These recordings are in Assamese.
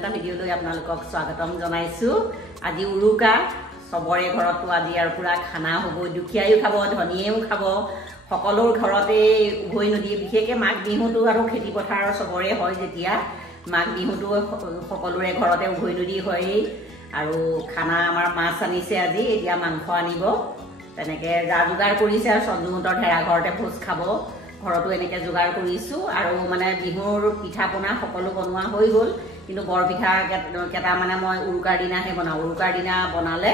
এটা ভিডিও লৈ আপোনালোকক স্বাগতম জনাইছো। আজি উৰুকা সবৰে ঘৰতো আজি আৰু পুৰা খানা হ'ব, দুখীয়ায়ো খাব ধনীয়েও খাব, সকলোৰ ঘৰতে উভৈ নদী বিশেষকৈ মাঘ বিহুটো আৰু খেতি পথাৰৰ সবৰে হয়। যেতিয়া মাঘ বিহুটো সকলোৰে ঘৰতে উভৈ নদী হয় আৰু খানা আমাৰ মাছ আনিছে, আজি এতিয়া মাংস আনিব, তেনেকৈ যা যোগাৰ কৰিছে আৰু সঞ্জুহঁতৰ ঢেৰা ঘৰতে ভোজ খাব, ঘৰতো এনেকৈ যোগাৰ কৰিছোঁ আৰু মানে বিহুৰ পিঠা পনা সকলো বনোৱা হৈ গ'ল। কিন্তু বৰ পিঠা কেইটা মানে মই উৰুকাৰ দিনাহে বনাওঁ। উৰুকাৰ দিনা বনালে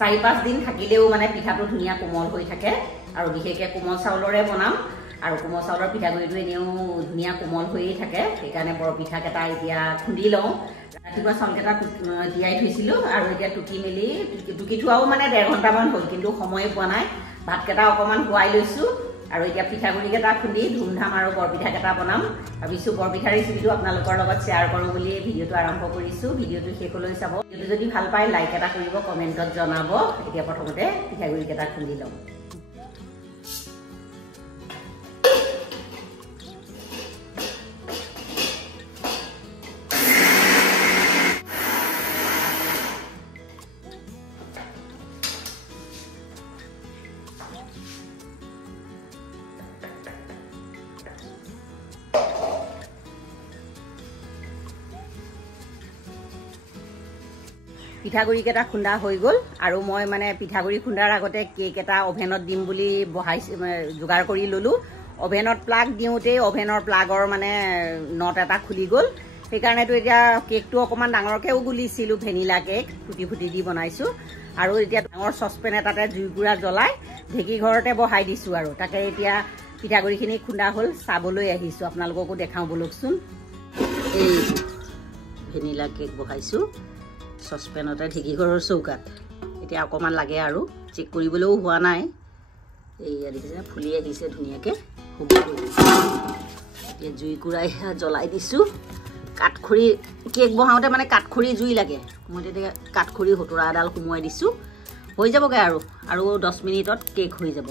4-5 দিন থাকিলেও মানে পিঠাটো ধুনীয়া কোমল হৈ থাকে আৰু বিশেষকৈ কোমল চাউলৰে বনাম আৰু কোমল চাউলৰ পিঠাগুড়িটো এনেও ধুনীয়া কোমল হৈয়ে থাকে, সেইকাৰণে বৰ পিঠাকেইটা এতিয়া খুন্দি লওঁ। ৰাতিপুৱা চাউলকেইটা তিয়াই থৈছিলোঁ আৰু এতিয়া টুকি থোৱাও মানে 1.5 ঘণ্টামান হ'ল, কিন্তু সময়ে পোৱা নাই। ভাতকেইটা অকণমান শুৱাই লৈছোঁ আৰু এতিয়া পিঠাগুড়িকেইটা খুন্দি ধুমধাম আৰু বৰপিঠাকেইটা বনাম। ভাবিছোঁ বৰপিঠা ৰেচিপিটো আপোনালোকৰ লগত শ্বেয়াৰ কৰোঁ বুলি ভিডিঅ'টো আৰম্ভ কৰিছোঁ। ভিডিঅ'টো শেষলৈ চাব। ভিডিঅ'টো যদি ভাল পায় লাইক এটা কৰিব, কমেণ্টত জনাব। এতিয়া প্ৰথমতে পিঠাগুড়িকেইটা খুন্দি লওঁ। পিঠাগুড়িকেইটা খুন্দা হৈ গ'ল আৰু মই মানে পিঠাগুড়ি খুন্দাৰ আগতে কেক এটা অভেনত দিম বুলি যোগাৰ কৰি ল'লোঁ। অভেনত প্লাগ দিওঁতেই অভেনৰ প্লাগৰ মানে নট এটা খুলি গ'ল, সেইকাৰণেতো এতিয়া কেকটো অকণমান ডাঙৰকৈও গুলিছিলোঁ, ভেনিলা কেক ফুটি দি বনাইছোঁ। আৰু এতিয়া ডাঙৰ চচপেন এটাতে জুইকুৰা জ্বলাই ঢেঁকী ঘৰতে বহাই দিছোঁ আৰু তাকে এতিয়া পিঠাগুড়িখিনি খুন্দা হ'ল, চাবলৈ আহিছোঁ, আপোনালোককো দেখাওঁ বলকচোন। এই ভেনিলা কেক বহাইছোঁ চচপেনতে ঢেঁকী ঘৰৰ চৌকাত। এতিয়া অকণমান লাগে আৰু চেক কৰিবলৈও হোৱা নাই। এইয়া দেখিছে ফুলি আহিছে ধুনীয়াকৈ, হ'ব। এতিয়া জুইকুৰাই জ্বলাই দিছোঁ। কাঠখৰি কেক বহাওঁতে মানে কাঠখৰি জুই লাগে, মই তেতিয়া কাঠখৰি 17 এডাল সোমোৱাই দিছোঁ। হৈ যাবগৈ আৰু 10 মিনিটত কেক হৈ যাব।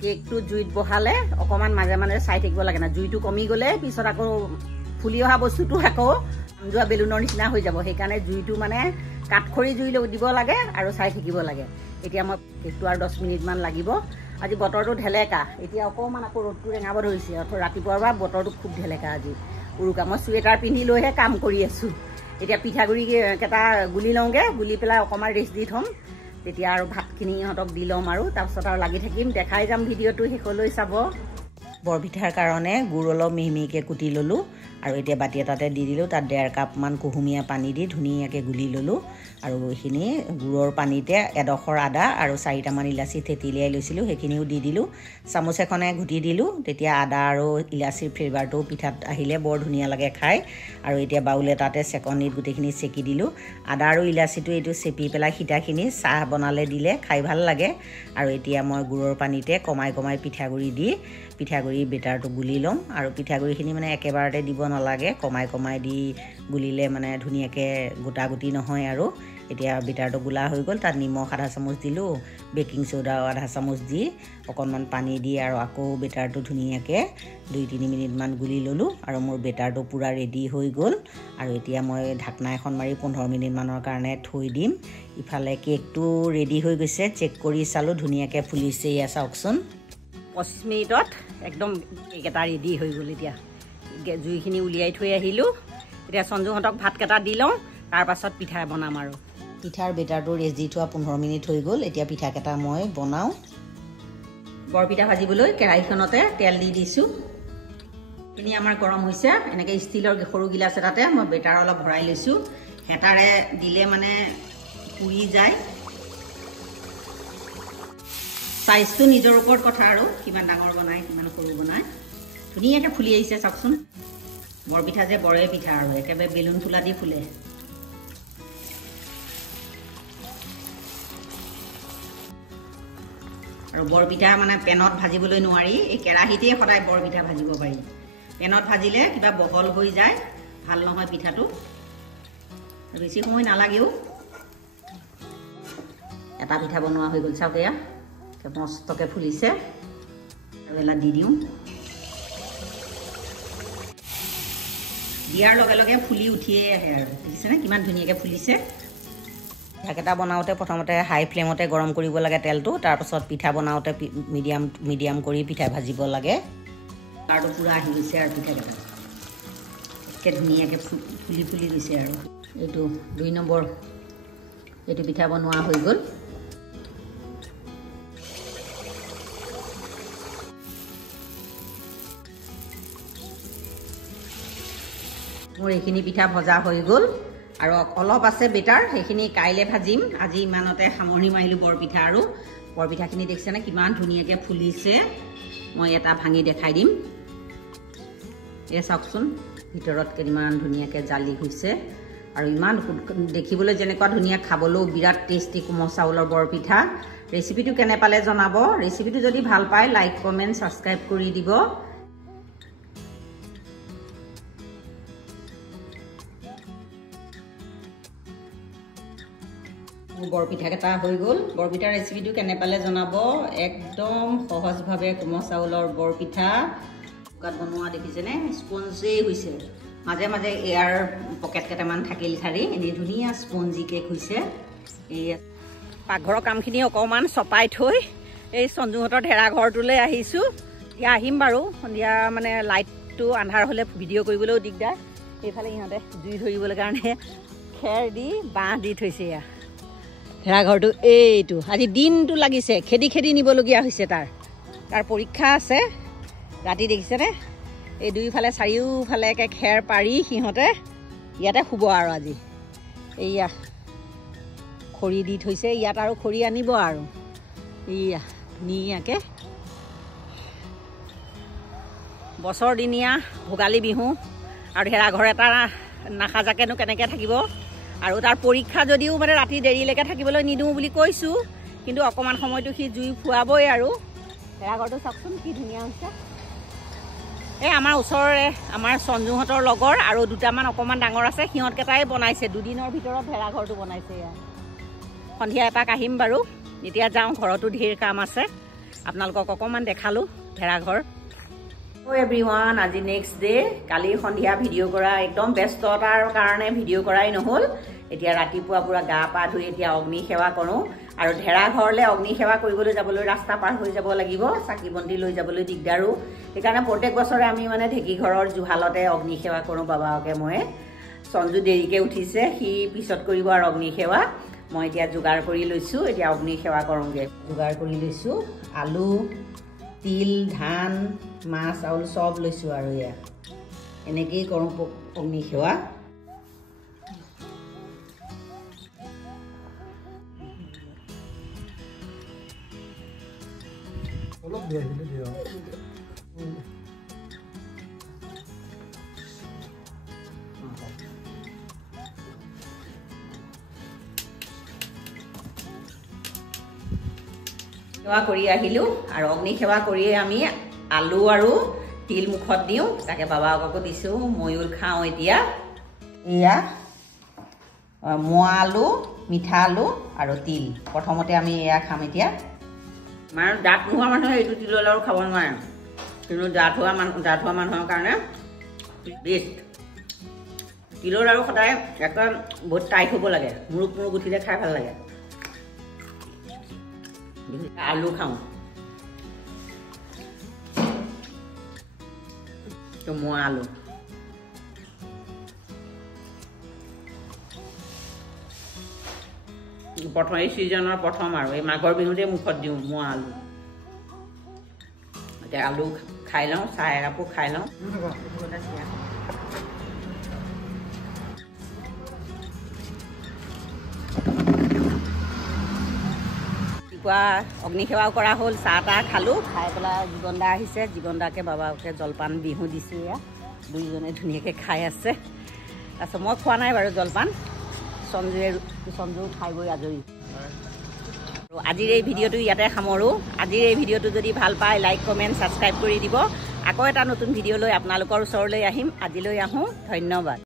কেকটো জুইত বহালে অকণমান মাজে মাজে চাই থাকিব লাগে না, জুইটো কমি গ'লে পিছত আকৌ ফুলি অহা বস্তুটো আকৌ যোৱা বেলুনৰ নিচিনা হৈ যাব। সেইকাৰণে জুইটো মানে কাঠখৰি জুই দিব লাগে আৰু চাই থাকিব লাগে। এতিয়া মই কেকটো আৰু 10 মিনিটমান লাগিব। আজি বতৰটো ঢেলেকা, এতিয়া অকণমান আকৌ ৰ'দটো ৰেঙাব ধৰিছে। ৰাতিপুৱাৰ পৰা বতৰটো খুব ঢেলেকা আজি উৰুকা। মই চুৱেটাৰ পিন্ধি লৈহে কাম কৰি আছোঁ। এতিয়া পিঠাগুড়িকেইটা গুলি লওঁগৈ, গুলি পেলাই অকণমান ৰেষ্ট দি থ'ম, তেতিয়া আৰু ভাতখিনি ইহঁতক দি ল'ম আৰু তাৰপিছত আৰু লাগি থাকিম। দেখাই যাম, ভিডিঅ'টো শেষলৈ চাব। বৰপিঠাৰ কাৰণে গুড় অলপ মিহিকৈ কুটি ল'লোঁ আৰু এতিয়া বাতি এটাতে দি দিলোঁ। তাত 1.5 কাপমান কুহুমীয়া পানী দি ধুনীয়াকৈ গুলি ল'লোঁ আৰু এইখিনি গুড়ৰ পানীতে এডোখৰ আদা আৰু 4টামান ইলাচি থেতিলিয়াই লৈছিলোঁ, সেইখিনিও দি দিলোঁ। চামুচ এখনে ঘুটি দিলোঁ, তেতিয়া আদা আৰু ইলাচিৰ ফ্লেভাৰটো পিঠাত আহিলে বৰ ধুনীয়া লাগে খাই। আৰু এতিয়া বাউল এটাতে চেকনিত গোটেইখিনি চেকি দিলোঁ। আদা আৰু ইলাচিটো এইটো চেপি পেলাই সিটাখিনি চাহ বনালে দিলে খাই ভাল লাগে। আৰু এতিয়া মই গুড়ৰ পানীতে কমাই পিঠাগুড়ি দি পিঠাগুড়ি বেটাৰটো গুলি ল'ম। আৰু পিঠাগুড়িখিনি মানে একেবাৰতে দিব নালাগে, কমাই দি গুলিলে মানে ধুনীয়াকৈ গোটা গুটি নহয় আৰু। এতিয়া বেটাৰটো গোলা হৈ গ'ল, তাত নিমখ 1/2 চামুচ দিলোঁ, বেকিং চ'ডাও 1/2 চামুচ দি অকণমান পানী দি আৰু আকৌ বেটাৰটো ধুনীয়াকৈ 2-3 মিনিটমান গুলি ল'লোঁ আৰু মোৰ বেটাৰটো পূৰা ৰেডি হৈ গ'ল। আৰু এতিয়া মই ঢাকনা এখন মাৰি 15 মিনিটমানৰ কাৰণে থৈ দিম। ইফালে কেকটো ৰেডি হৈ গৈছে, চেক কৰি চালোঁ ধুনীয়াকৈ ফুলিছে, এয়া চাওকচোন। 25 মিনিটত একদম কেক এটা ৰেডি হৈ গ'ল। এতিয়া জুইখিনি উলিয়াই থৈ আহিলোঁ। এতিয়া সঞ্জুহঁতক ভাতকেইটা দি লওঁ, তাৰপাছত পিঠা বনাম আৰু। পিঠাৰ বেটাৰটো ৰেষ্ট দি থোৱা 15 মিনিট হৈ গ'ল। এতিয়া পিঠাকেইটা মই বনাওঁ। বৰপিঠা ভাজিবলৈ কেৰাহীখনতে তেল দি দিছোঁ। এইখিনি আমাৰ গৰম হৈছে। এনেকৈ ষ্টীলৰ সৰু গিলাচ এটাতে মই বেটাৰ অলপ ভৰাই লৈছোঁ। হেতাৰে দিলে মানে পুৰি যায়। চাইজটো নিজৰ ওপৰত কথা আৰু, কিমান ডাঙৰ বনায় কিমান সৰু বনায়। ধুনীয়াকৈ ফুলি আহিছে চাওকচোন। বৰপিঠা যে বৰে পিঠা আৰু একেবাৰে বেলুন ফুলা দি ফুলে। আৰু বৰপিঠা মানে পেনত ভাজিবলৈ নোৱাৰি, এই কেৰাহীতেই সদায় বৰপিঠা ভাজিব পাৰি। পেনত ভাজিলে কিবা বহল হৈ যায়, ভাল নহয় পিঠাটো, বেছি সময় নালাগেও। এটা পিঠা বনোৱা হৈ গ'ল, চাওক এয়া মস্তকৈ ফুলিছে। আৰু এলা দি দিওঁ। দিয়াৰ লগে লগে ফুলি উঠিয়ে আহে আৰু দেখিছেনে কিমান ধুনীয়াকৈ ফুলিছে পিঠাকেইটা বনাওঁতে প্ৰথমতে হাই ফ্লেমতে গৰম কৰিব লাগে তেলটো তাৰপাছত পিঠা বনাওঁতে মিডিয়াম কৰি পিঠা ভাজিব লাগে তাৰটো পূৰা আহি গৈছে আৰু পিঠাকেইটা একে ধুনীয়াকৈ ফুলি ফুলি গৈছে আৰু এইটো 2 নম্বৰ এইটো পিঠা বনোৱা হৈ গ'ল মোৰ এইখিনি পিঠা ভজা হৈ গ'ল আৰু অলপ আছে বেটাৰ সেইখিনি কাইলৈ ভাজিম আজি ইমানতে সামৰণি মাৰিলোঁ বৰপিঠা আৰু বৰপিঠাখিনি দেখিছেনে কিমান ধুনীয়াকৈ ফুলিছে মই এটা ভাঙি দেখাই দিম এই চাওকচোন ভিতৰত কিমান ধুনীয়াকৈ জালি হৈছে আৰু ইমান দেখিবলৈ যেনেকুৱা ধুনীয়া খাবলৈও বিৰাট টেষ্টি কোমল চাউলৰ বৰপিঠা ৰেচিপিটো কেনে পালে জনাব ৰেচিপিটো যদি ভাল পায় লাইক কমেণ্ট ছাবস্ক্ৰাইব কৰি দিব বৰপিঠাকেইটা হৈ গ'ল বৰপিঠা ৰেচিপিটো কেনে পালে জনাব একদম সহজভাৱে কোমল চাউলৰ বৰপিঠা শুকাত বনোৱা দেখিছেনে স্পঞ্জেই হৈছে মাজে মাজে এয়াৰ পকেট কেইটামান থাকিল ঠাৰি এনেই ধুনীয়া স্পঞ্জি কেক হৈছে এই পাকঘৰৰ কামখিনি অকণমান চপাই থৈ এই সঞ্জুহঁতৰ ঢেৰা ঘৰটোলৈ আহিছোঁ এতিয়া আহিম বাৰু সন্ধিয়া মানে লাইটটো আন্ধাৰ হ'লে ভিডিঅ' কৰিবলৈও দিগদাৰ এইফালে ইহঁতে জুই ধৰিবলৈ কাৰণে খেৰ দি বাঁহ দি থৈছে এয়া ঢেৰা ঘৰটো এইটো আজি দিনটো লাগিছে খেদি নিবলগীয়া হৈছে তাৰ পৰীক্ষা আছে ৰাতি দেখিছেনে এই দুইফালে চাৰিওফালে একে খেৰ পাৰি সিহঁতে ইয়াতে শুব আৰু আজি এইয়া খৰি দি থৈছে ইয়াত আৰু খৰি আনিব আৰু এইয়া ধুনীয়াকৈ বছৰ দিনীয়া ভোগালী বিহু আৰু ঢেৰা ঘৰ এটা নাসাজাকেনো কেনেকৈ থাকিব আৰু তাৰ পৰীক্ষা যদিও মানে ৰাতি দেৰিলৈকে থাকিবলৈ নিদিওঁ বুলি কৈছোঁ কিন্তু অকণমান সময়টো সি জুই ফুৱাবই আৰু ঢেৰা ঘৰটো চাওকচোন কি ধুনীয়া হৈছে এই আমাৰ ওচৰৰে আমাৰ সঞ্জুহঁতৰ লগৰ আৰু দুটামান অকণমান ডাঙৰ আছে সিহঁতকেইটাই বনাইছে দুদিনৰ ভিতৰত ঢেৰা ঘৰটো বনাইছে ইয়াত সন্ধিয়া এপাক আহিম বাৰু এতিয়া যাওঁ ঘৰতো ঢেৰ কাম আছে আপোনালোকক অকণমান দেখালোঁ ঢেৰা ঘৰ এভৰিৱান আজি নেক্সট ডে কালি সন্ধিয়া ভিডিঅ' কৰা একদম ব্যস্ততাৰ কাৰণে ভিডিঅ' কৰাই নহ'ল এতিয়া ৰাতিপুৱা পুৰা গা পা ধুই এতিয়া অগ্নি সেৱা কৰোঁ আৰু ঢেৰা ঘৰলৈ অগ্নি সেৱা কৰিবলৈ যাবলৈ ৰাস্তা পাৰ হৈ যাব লাগিব চাকি বন্তি লৈ যাবলৈ দিগদাৰো সেইকাৰণে প্ৰত্যেক বছৰে আমি মানে ঢেঁকী ঘৰৰ জুহালতে অগ্নি সেৱা কৰোঁ বাবাকে মই সঞ্জু দেৰিকৈ উঠিছে সি পিছত কৰিব আৰু অগ্নি সেৱা মই এতিয়া যোগাৰ কৰি লৈছোঁ এতিয়া অগ্নি সেৱা কৰোঁগৈ যোগাৰ কৰি লৈছোঁ আলু তিল ধান মাছ চাউল চব লৈছোঁ আৰু এয়া এনেকৈয়ে কৰোঁ অগ্নি সেৱা সেৱা কৰি আহিলোঁ আৰু অগ্নি সেৱা কৰিয়ে আমি আলু আৰু তিল মুখত দিওঁ তাকে বাবাকো দিছোঁ ময়ো খাওঁ এতিয়া এয়া মোৱা আলু মিঠা আলু আৰু তিল প্ৰথমতে আমি এয়া খাম এতিয়া মানে দাঁত নোহোৱা মানুহে এইটো তিলৰ লাড়ু খাব নোৱাৰে কিন্তু দাঁত হোৱা মানুহৰ কাৰণে বেষ্ট তিলৰ লাড়ু সদায় একদম বহুত টাইট হ'ব লাগে মুৰুক উঠিলে খাই ভাল লাগে আলু খাওঁ মোৱা আলু প্ৰথম এই ছিজনৰ প্ৰথম আৰু এই মাঘৰ বিহুতে মুখত দিওঁ মোৱা আলু এতিয়া আলু খাই লওঁ চাহ একাপো খাই লওঁ ৰাতিপুৱা অগ্নি সেৱাও কৰা হ'ল চাহ তাহ খালোঁ খাই পেলাই জীৱন দা আহিছে জীৱন দাকে বাবাকে জলপান বিহু দিছোঁ এয়া দুইজনে ধুনীয়াকৈ খাই আছে তাৰপিছত মই খোৱা নাই বাৰু জলপান সঞ্জু খাই গৈ আজৰি আৰু আজিৰ এই ভিডিঅ'টো ইয়াতে সামৰোঁ আজিৰ এই ভিডিঅ'টো যদি ভাল পায় লাইক কমেণ্ট ছাবস্ক্ৰাইব কৰি দিব আকৌ এটা নতুন ভিডিঅ' লৈ আপোনালোকৰ ওচৰলৈ আহিম আজিলৈ আহোঁ ধন্যবাদ